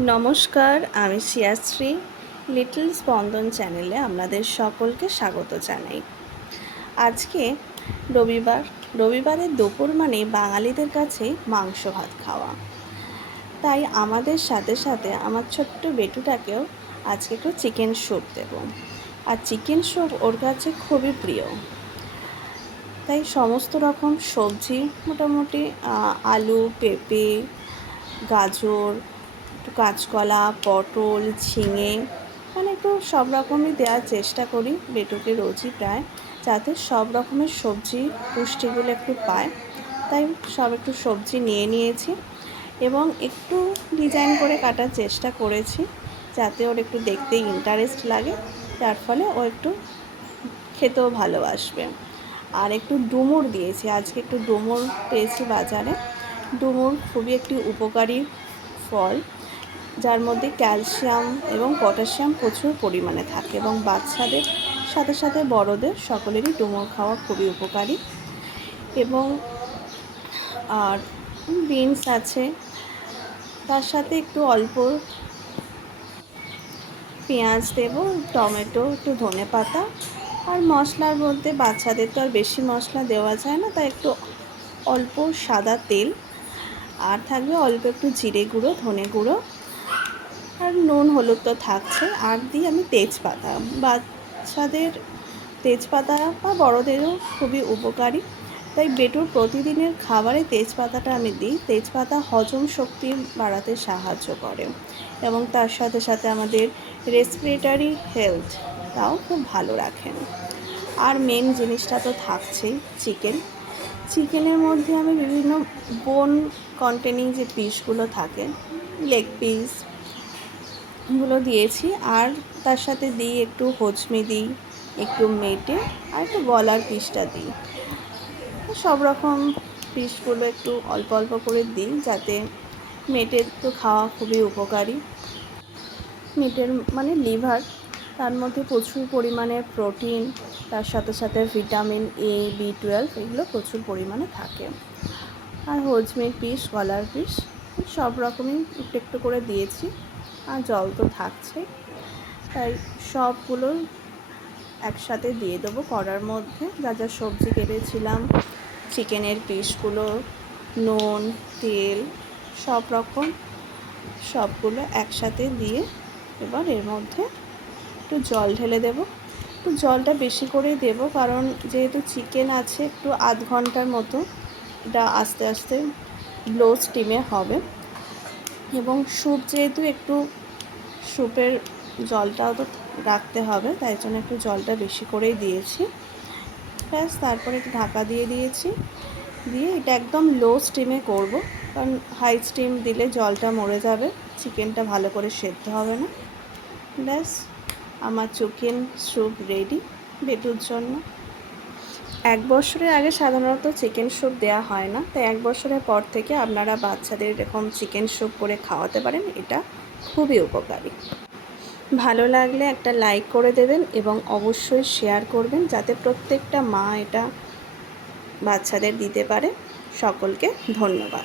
নমস্কার, আমি শিয়াশ্রী। লিটল স্পন্দন চ্যানেলে আপনাদের সকলকে স্বাগত জানাই। আজকে রবিবারের দুপুর মানে বাঙালিদের কাছে মাংস ভাত খাওয়া। তাই আমাদের সাথে সাথে আমার ছোট্ট বেটুটাকেও আজকে একটু চিকেন স্যুপ দেব। আর চিকেন স্যুপ ওর কাছে খুবই প্রিয়। তাই সমস্ত রকম সবজি, মোটামুটি আলু, পেঁপে, গাজর, একটু কাঁচকলা, পটল, ঝিঙে, মানে একটু সব রকমই দেওয়ার চেষ্টা করি বেটুকে রোজই প্রায়, যাতে সব রকমের সবজির পুষ্টিগুলো একটু পায়। তাই সব একটু সবজি নিয়ে নিয়েছি এবং একটু ডিজাইন করে কাটার চেষ্টা করেছি, যাতে ওর একটু দেখতে ইন্টারেস্ট লাগে, যার ফলে ও একটু খেতেও ভালোবাসবে। আর একটু ডুমুর দিয়েছি, আজকে একটু ডুমুর পেয়েছি বাজারে। ডুমুর খুবই একটি উপকারী ফল, যার মধ্যে ক্যালসিয়াম এবং পটাশিয়াম প্রচুর পরিমাণে থাকে এবং বাচ্চাদের সাথে সাথে বড়দের সকলেরই ডুমুর খাওয়া খুবই উপকারী। এবং আর বিনস আছে, তার সাথে একটু অল্প পেঁয়াজ দেব, টমেটো, একটু ধনেপাতা। আর মশলার মধ্যে বাচ্চাদের তো আর বেশি মশলা দেওয়া যায় না, তাই একটু অল্প সাদা তেল, আর থাকবে অল্প একটু জিরে গুঁড়ো, ধনে গুঁড়ো, আর নুন হলুদ তো থাকছে। আর দিই আমি তেজপাতা। বাচ্চাদের তেজপাতা বা বড়োদেরও খুবই উপকারী, তাই বেটুর প্রতিদিনের খাবারে তেজপাতাটা আমি দিই। তেজপাতা হজম শক্তি বাড়াতে সাহায্য করে এবং তার সাথে সাথে আমাদের রেসপিরেটরি হেলথটাও খুব ভালো রাখেন। আর মেন জিনিসটা তো থাকছেই চিকেন। চিকেনের মধ্যে আমি বিভিন্ন বোন কন্টেনিং যে পিসগুলো থাকে, লেগ পিস, গুলো দিয়েছি। আর তার সাথে দিই একটু হজমি দিই, একটু মেটে, আর একটু গলার পিসটা দিই। সব রকম পিসগুলো একটু অল্প অল্প করে দিই, যাতে মেটের তো খাওয়া খুবই উপকারী। মেটের মানে লিভার, তার মধ্যে প্রচুর পরিমাণে প্রোটিন, তার সাথে সাথে ভিটামিন এ, B12 এগুলো প্রচুর পরিমাণে থাকে। আর হজমির পিস, গলার পিস, সব রকমই একটু একটু করে দিয়েছি। আর জল তো থাকছে, তাই সবগুলো একসাথে দিয়ে দেবো কড়ার মধ্যে। যা যা সবজি কেটেছিলাম, চিকেনের পিসগুলো, নুন, তেল, সব রকম সবগুলো একসাথে দিয়ে এবার এর মধ্যে একটু জল ঢেলে দেবো। একটু জলটা বেশি করেই দেবো, কারণ যেহেতু চিকেন আছে, একটু আধ ঘন্টার মতো এটা আস্তে আস্তে লো স্টিমে হবে। এবং স্যুপ যেহেতু একটু স্যুপের জলটাও তো রাখতে হবে, তাই জন্য একটু জলটা বেশি করেই দিয়েছি। ব্যাস, তারপরে একটু ঢাকা দিয়ে দিয়েছি। দিয়ে এটা একদম লো স্টিমে করব, কারণ হাই স্টিম দিলে জলটা মরে যাবে, চিকেনটা ভালো করে সেদ্ধ হবে না। ব্যাস, আমার চিকেন স্যুপ রেডি বেটুর জন্য। 1 বছরের আগে সাধারণত চিকেন স্যুপ দেওয়া হয় না, তাই 1 বছরের পর থেকে আপনারা বাচ্চাদের এরকম চিকেন স্যুপ করে খাওয়াতে পারেন। এটা খুবই উপকারী। ভালো লাগলে একটা লাইক করে দেবেন এবং অবশ্যই শেয়ার করবেন, যাতে প্রত্যেকটা মা এটা বাচ্চাদের দিতে পারে। সকলকে ধন্যবাদ।